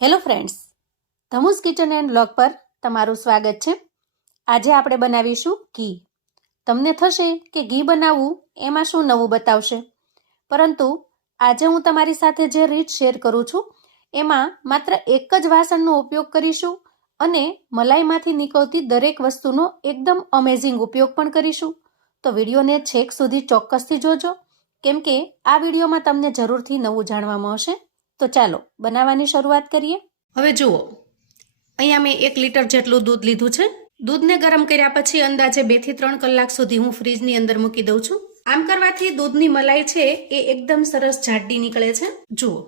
Hello friends, ધમુસ kitchen and blog પર તમારું સ્વાગત છે. આજે આપણે બનાવીશું ઘી. તમને થશે કે ઘી બનાવવું એમાં શું નવું બતાવશે? પરંતુ આજે હું તમારી સાથે જે રીત શેર કરું છું, એમાં માત્ર એક જ વાસણનો ઉપયોગ કરીશું અને મલાઈમાંથી નીકળતી દરેક વસ્તુનો એકદમ અમેઝિંગ ઉપયોગ પણ કરીશું. તો વિડીયોને છેક સુધી ચોક્કસથી જોજો, કેમ કે આ વિડીયોમાં તમને જરૂરથી નવું જાણવા મળશે. તો ચાલો, બનાવવાની શરૂઆત કરીએ. હવે જુઓ. અહીંયા મેં એક લીટર જેટલું દૂધ લીધું છે. દૂધને ગરમ કર્યા પછી અંદાજે બેથી ત્રણ કલાક સુધી હું ફ્રીજની અંદર મૂકી દઉં છું. આમ કરવાથી દૂધની મલાઈ છે એ એકદમ સરસ જાડી નીકળે છે. જુઓ.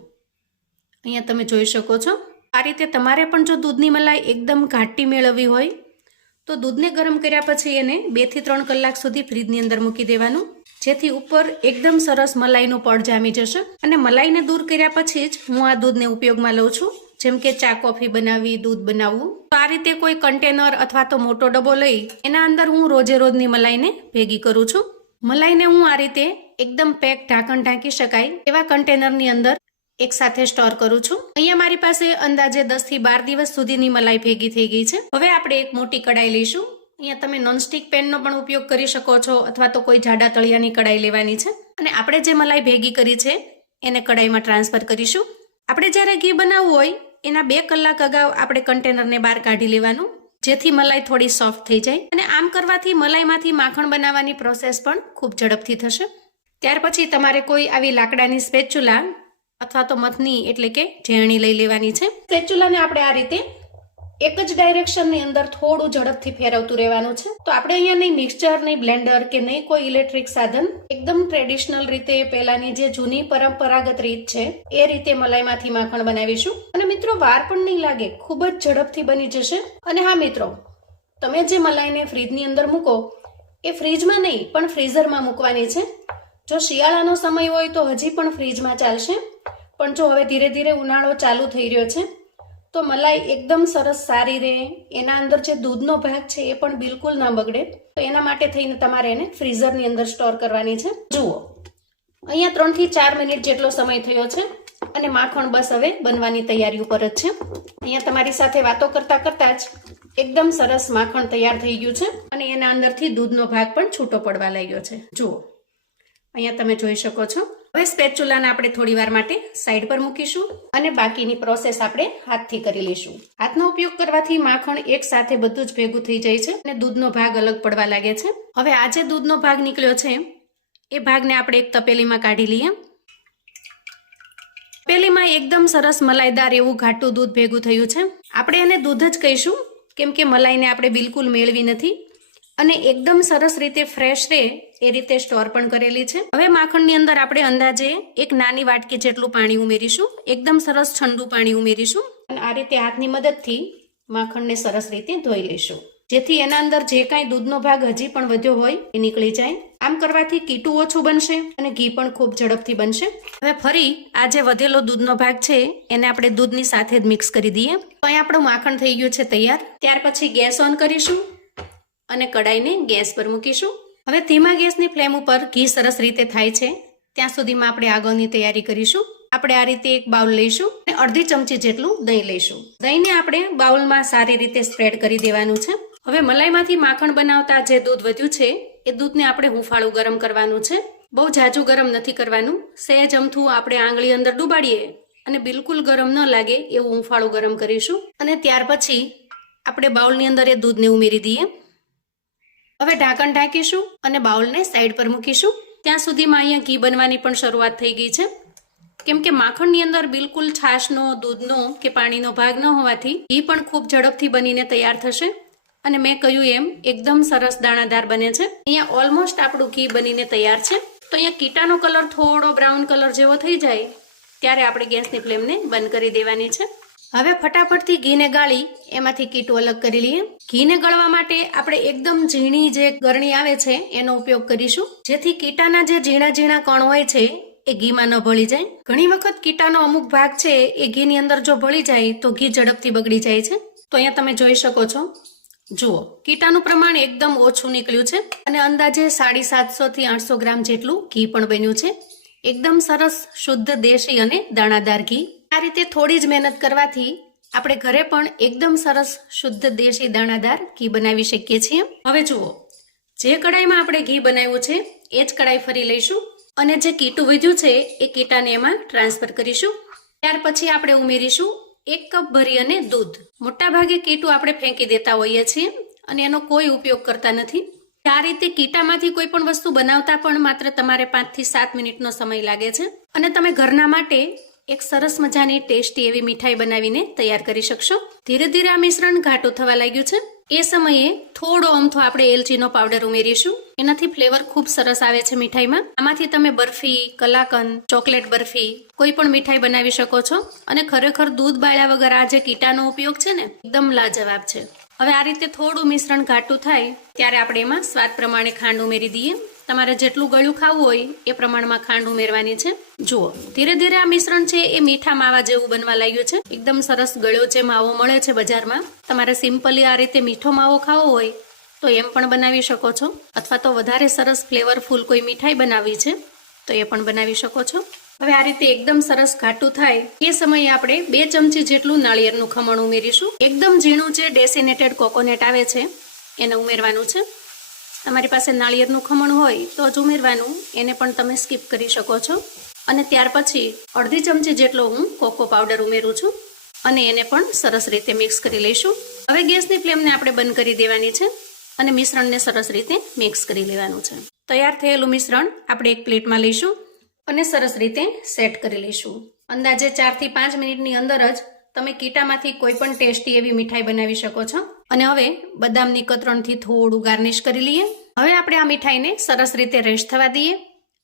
અહીંયા તમે જોઈ શકો છો. આ રીતે તમારે પણ જો દૂધની મલાઈ એકદમ ઘાટી મેળવવી હોય, તો દૂધને ગરમ કર્યા પછી એને બેથી ત્રણ કલાક સુધી ફ્રીજની અંદર મૂકી દેવાનું. જેથી ઉપર એકદમ સરસ મલાઈનું પડ જામી જશે. અને મલાઈને દૂર કર્યા પછી જ હું આ દૂધને ઉપયોગમાં લઉં છું. જેમ કે ચા, કોફી બનાવી, દૂધ બનાવવું. તો આ રીતે કોઈ કન્ટેનર અથવા તો મોટો ડબ્બો લઈ એના અંદર હું રોજે રોજની મલાઈને ભેગી કરું છું. મલાઈને હું આ રીતે એકદમ પેક ઢાંકણ ઢાંકી શકાય એવા કન્ટેનરની અંદર એક સાથે સ્ટોર કરું છું. અહીંયા મારી પાસે અંદાજે દસથી બાર દિવસ સુધીની મલાઈ ભેગી થઈ ગઈ છે. હવે આપણે એક મોટી કડાઈ લઈશું. અહીંયા તમે નોનસ્ટિક પેનનો પણ ઉપયોગ કરી શકો છો અથવા તો કોઈ જાડા તળિયાની કડાઈ લેવાની છે. અને આપણે જે મલાઈ ભેગી કરી છે, એને કડાઈમાં ટ્રાન્સફર કરીશું. આપણે જ્યારે ઘી બનાવવું હોય, એના બે કલાક અગાઉ આપણે કન્ટેનરને બહાર કાઢી લેવાનું, જેથી મલાઈ થોડી સોફ્ટ થઈ જાય. અને આમ કરવાથી મલાઈમાંથી માખણ બનાવવાની પ્રોસેસ પણ ખૂબ ઝડપથી થશે. ત્યાર પછી તમારે કોઈ આવી લાકડાની સ્પેચ્યુલા અથવા તો મથની એટલે કે ઝેરણી લઈ લેવાની છે. સ્પેચ્યુલાને આપણે આ રીતે એક જ ડાયરેક્શનની અંદર થોડું ઝડપથી ફેરવતું રહેવાનું છે. તો આપણે અહીંયા નહીં મિક્સચર નહીં બ્લેન્ડર કે નહીં કોઈ ઇલેક્ટ્રિક સાધન, એકદમ ટ્રેડિશનલ રીતે પહેલાની જે જૂની પરંપરાગત રીત છે, એ રીતે મલાઈમાંથી માખણ બનાવીશું. અને મિત્રો, વાર પણ નહીં લાગે, ખૂબ જ ઝડપથી બની જશે. અને હા મિત્રો, તમે જે મલાઈને ફ્રીજની અંદર મૂકો, એ ફ્રીજમાં નહીં, પણ ફ્રીઝરમાં મૂકવાની છે. જો શિયાળાનો સમય હોય તો હજી પણ ફ્રીજમાં ચાલશે. પણ જો હવે ધીરે ધીરે ઉનાળો ચાલુ થઈ રહ્યો છે તો મલાઈ એકદમ સરસ સારી રહે. એના અંદર જે દૂધનો ભાગ છે એ પણ બિલકુલ ના બગડે. તો એના માટે થઈને તમારે એને ફ્રીઝરની અંદર સ્ટોર કરવાની છે. જુઓ. અહીંયા ત્રણથી ચાર મિનિટ જેટલો સમય થયો છે અને માખણ બસ હવે બનવાની તૈયારી ઉપર જ છે. અહીંયા તમારી સાથે વાતો કરતા કરતા જ એકદમ સરસ માખણ તૈયાર થઈ ગયું છે અને એના અંદરથી દૂધનો ભાગ પણ છૂટો પડવા લાગ્યો છે. જુઓ. અહીંયા તમે જોઈ શકો છો. હવે સ્પેચ્યુલાને આપણે થોડી વાર માટે સાઈડ પર મૂકીશું અને બાકીની પ્રોસેસ આપણે હાથથી કરી લઈશું. હાથનો ઉપયોગ કરવાથી માખણ એક સાથે બધું જ ભેગું થઈ જાય છે અને દૂધનો ભાગ અલગ પડવા લાગે છે. હવે આ જે દૂધનો ભાગ નીકળ્યો છે, એ ભાગને આપણે એક તપેલીમાં કાઢી લઈએ. તપેલીમાં એકદમ સરસ મલાઈદાર એવું ઘાટું દૂધ ભેગું થયું છે. આપણે એને દૂધ જ કહીશું, કેમ કે મલાઈને આપણે બિલકુલ મેળવી નથી. અને એકદમ સરસ રીતે ફ્રેશ રહે એ રીતે સ્ટોર પણ કરેલી છે. હવે માખણની અંદર આપણે અંદાજે એક નાની વાટકી જેટલું પાણી ઉમેરીશું. એકદમ સરસ ઠંડુ પાણી ઉમેરીશું. અને આ રીતે હાથની મદદથી માખણને સરસ રીતે ધોઈ લઈશું. જેથી એના અંદર જે કાંઈ દૂધનો ભાગ હજી પણ વધ્યો હોય એ નીકળી જાય. આમ કરવાથી કીટું ઓછું બનશે અને ઘી પણ ખૂબ ઝડપથી બનશે. હવે ફરી આ જે વધેલો દૂધનો ભાગ છે, એને આપણે દૂધની સાથે જ મિક્સ કરી દઈએ. તો અહીં આપણું માખણ થઈ ગયું છે તૈયાર. ત્યાર પછી ગેસ ઓન કરીશું. અને કડાઈને ગેસ પર મૂકીશું. હવે ધીમા ગેસની ફ્લેમ ઉપર ઘી સરસ રીતે થાય છે. ત્યાં સુધીમાં આપણે આગળની તૈયારી કરીશું. આપણે આ રીતે એક બાઉલ લઈશું અને અડધી ચમચી જેટલું દહીં લઈશું. દહીંને આપણે બાઉલમાં સારી રીતે સ્પ્રેડ કરી દેવાનું છે. હવે મલાઈમાંથી માખણ બનાવતા જે દૂધ વધ્યું છે, એ દૂધને આપણે હુંફાળું ગરમ કરવાનું છે. બહુ ઝાઝું ગરમ નથી કરવાનું. સહેજ અમથું આપણે આંગળી અંદર ડૂબાડીએ અને બિલકુલ ગરમ ન લાગે એવું હુંફાળું ગરમ કરીશું. અને ત્યાર પછી આપણે બાઉલની અંદર એ દૂધને ઉમેરી દઈએ. હવે ઢાંકણ ઢાંકીશું અને બાઉલને સાઈડ પર મૂકીશું. ત્યાં સુધીમાં અહીંયા ઘી બનવાની પણ શરૂઆત થઈ ગઈ છે. કેમ કે માખણની અંદર બિલકુલ છાશનો, દૂધનો કે પાણીનો ભાગ ન હોવાથી ઘી પણ ખૂબ ઝડપથી બનીને તૈયાર થશે. અને મેં કહ્યું એમ, એકદમ સરસ દાણાદાર બને છે. અહીંયા ઓલમોસ્ટ આપણું ઘી બનીને તૈયાર છે. તો અહીંયા કીટાનો કલર થોડો બ્રાઉન કલર જેવો થઈ જાય, ત્યારે આપણે ગેસની ફ્લેમને બંધ કરી દેવાની છે. હવે ફટાફટથી ઘીને ગાળી, એમાંથી કીટું અલગ કરી લઈએ. ઘીને ગળવા માટે આપણે એકદમ ઝીણી જે ગરણી આવે છે, એનો ઉપયોગ કરીશું. જેથી કીટાના જે ઝીણા ઝીણા કણ હોય છે, એ ઘીમાં ન ભળી જાય. ઘણી વખત કીટાનો અમુક ભાગ છે, એ ઘીની અંદર જો ભળી જાય, તો ઘી ઝડપથી બગડી જાય છે. તો અહીંયા તમે જોઈ શકો છો. જુઓ, કીટાનું પ્રમાણ એકદમ ઓછું નીકળ્યું છે અને અંદાજે સાડી સાતસો થી આઠસો ગ્રામ જેટલું ઘી પણ બન્યું છે. એકદમ સરસ, શુદ્ધ દેશી અને દાણાદાર ઘી. આ રીતે થોડી જ મહેનત કરવાથી આપણે ઘરે પણ એકદમ સરસ શુદ્ધ દેશી દાણાદાર ઘી બનાવી શકીએ છીએ. હવે જુઓ, જે કડાઈમાં આપણે ઘી બનાવ્યું છે, એ જ કડાઈ ફરી લઈશું અને જે કીટું વધ્યું છે, એ કીટાને એમાં ટ્રાન્સફર કરીશું. ત્યાર પછી આપણે ઉમેરીશું એક કપ ભરી અને દૂધ. મોટા ભાગે કીટું આપણે ફેંકી દેતા હોઈએ છીએ અને એનો કોઈ ઉપયોગ કરતા નથી. આ રીતે કીટામાંથી કોઈ પણ વસ્તુ બનાવતા પણ માત્ર તમારે પાંચથી સાત મિનિટનો સમય લાગે છે. અને તમે ઘરના માટે એક સરસ મજાની ટેસ્ટી એવી મીઠાઈ બનાવીને તૈયાર કરી શકશો. ધીરે ધીરે આ મિશ્રણ ઘાટું થવા લાગ્યું છે. એ સમયે થોડો અમથો આપણે એલચીનો પાવડર ઉમેરીશું. એનાથી ફ્લેવર ખૂબ સરસ આવે છે મીઠાઈમાં. આમાંથી તમે બરફી, કલાકંદ, ચોકલેટ બરફી, કોઈ પણ મીઠાઈ બનાવી શકો છો. અને ખરેખર દૂધ બાળ્યા વગર આ જે કીટાનો ઉપયોગ છે ને, એકદમ લાજવાબ છે. હવે આ રીતે થોડું મિશ્રણ ઘાટું થાય, ત્યારે આપણે એમાં સ્વાદ પ્રમાણે ખાંડ ઉમેરી દઈએ. તમારે જેટલું ગળ્યું ખાવું હોય એ પ્રમાણમાં ખાંડ ઉમેરવાની છે. જુઓ, ધીરે ધીરે આ મિશ્રણ છે એ મીઠા માવા જેવું બનવા લાગ્યું છે. એકદમ સરસ ગળ્યો જે માવો મળે છે બજારમાં. તમારે સિમ્પલી આ રીતે મીઠો માવો ખાવો હોય તો એમ પણ બનાવી શકો છો. અથવા તો વધારે સરસ ફ્લેવરફુલ કોઈ મીઠાઈ બનાવવી છે તો એ પણ બનાવી શકો છો. હવે આ રીતે એકદમ સરસ ઘાટું થાય એ સમયે આપણે બે ચમચી જેટલું નાળિયેરનું ખમણ ઉમેરીશું. એકદમ ઝીણું જે ડેસિનેટેડ કોકોનેટ આવે છે, એને ઉમેરવાનું છે. તમારી પાસે નાળિયેરનું ખમણ હોય તો જ ઉમેરવાનું, એને પણ તમે સ્કીપ કરી શકો છો. અને ત્યાર પછી અડધી ચમચી જેટલો હું કોકો પાવડર ઉમેરું છું અને એને પણ સરસ રીતે મિક્સ કરી લઈશું. હવે ગેસની ફ્લેમને આપણે બંધ કરી દેવાની છે અને મિશ્રણને સરસ રીતે મિક્સ કરી લેવાનું છે. તૈયાર થયેલું મિશ્રણ આપણે એક પ્લેટમાં લઈશું અને સરસ રીતે સેટ કરી લઈશું. અંદાજે ચારથી પાંચ મિનિટની અંદર જ તમે કીટામાંથી કોઈ પણ ટેસ્ટી એવી મીઠાઈ બનાવી શકો છો. અને હવે બદામની કતરણથી થોડું ગાર્નિશ કરી લઈએ. હવે આપણે આ મીઠાઈને સરસ રીતે રેસ્ટ થવા દઈએ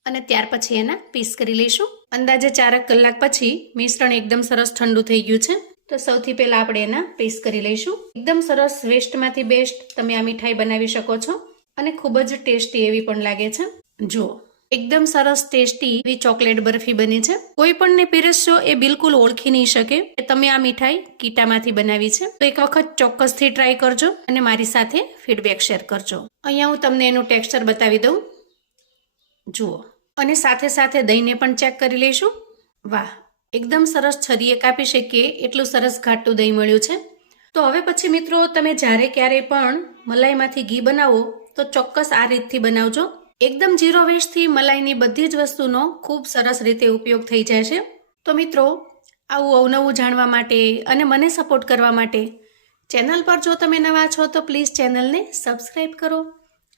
અને ત્યાર પછી એના પીસ કરી લઈશું. અંદાજે ચારક કલાક પછી મિશ્રણ એકદમ સરસ ઠંડુ થઈ ગયું છે. તો સૌથી પહેલા આપણે એના પીસ કરી લઈશું. એકદમ સરસ વેસ્ટમાંથી બેસ્ટ તમે આ મીઠાઈ બનાવી શકો છો અને ખૂબ જ ટેસ્ટી એવી પણ લાગે છે. જુઓ. એકદમ સરસ ટેસ્ટી એવી ચોકલેટ બરફી બની છે. કોઈ પણને પીરસશો એ બિલકુલ ઓળખી નહીં શકે કે તમે આ મીઠાઈ કીટામાંથી બનાવી છે. તો એક વખત ચોક્કસથી ટ્રાય કરજો અને મારી સાથે ફીડબેક શેર કરજો. અહીંયા હું તમને એનું ટેક્સચર બતાવી દઉં. જુઓ. અને સાથે સાથે દહીંને પણ ચેક કરી લઈશું વાહ! એકદમ સરસ છરીએ કાપી શકીએ. એટલું સરસ ઘાટું દહીં મળ્યું છે. તો હવે પછી મિત્રો તમે જ્યારે ક્યારે પણ મલાઈમાંથી ઘી બનાવો તો ચોક્કસ આ રીતથી બનાવજો. એકદમ જીરો વેસ્ટથી મલાઈની બધી જ વસ્તુનો ખૂબ સરસ રીતે ઉપયોગ થઈ જાય છે. તો મિત્રો, આવું અવનવું જાણવા માટે અને મને સપોર્ટ કરવા માટે ચેનલ પર જો તમે નવા છો તો પ્લીઝ ચેનલને સબસ્ક્રાઈબ કરો.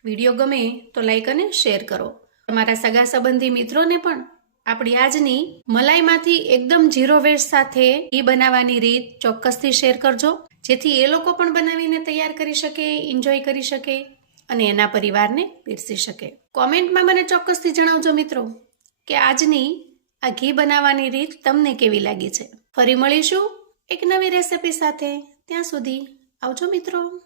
વીડિયો ગમે તો લાઈક અને શેર કરો. તમારા સગા સંબંધી મિત્રોને પણ આપણી આજની મલાઈમાંથી એકદમ જીરો વેસ્ટ સાથે એ બનાવવાની રીત ચોક્કસથી શેર કરજો. જેથી એ લોકો પણ બનાવીને તૈયાર કરી શકે એન્જોય કરી શકે અને એના પરિવારને પીરસી શકે. કોમેન્ટમાં મને ચોક્કસથી જણાવજો મિત્રો કે આજની આ ઘી બનાવવાની રીત તમને કેવી લાગી છે. ફરી મળીશું એક નવી રેસિપી સાથે. ત્યાં સુધી આવજો મિત્રો.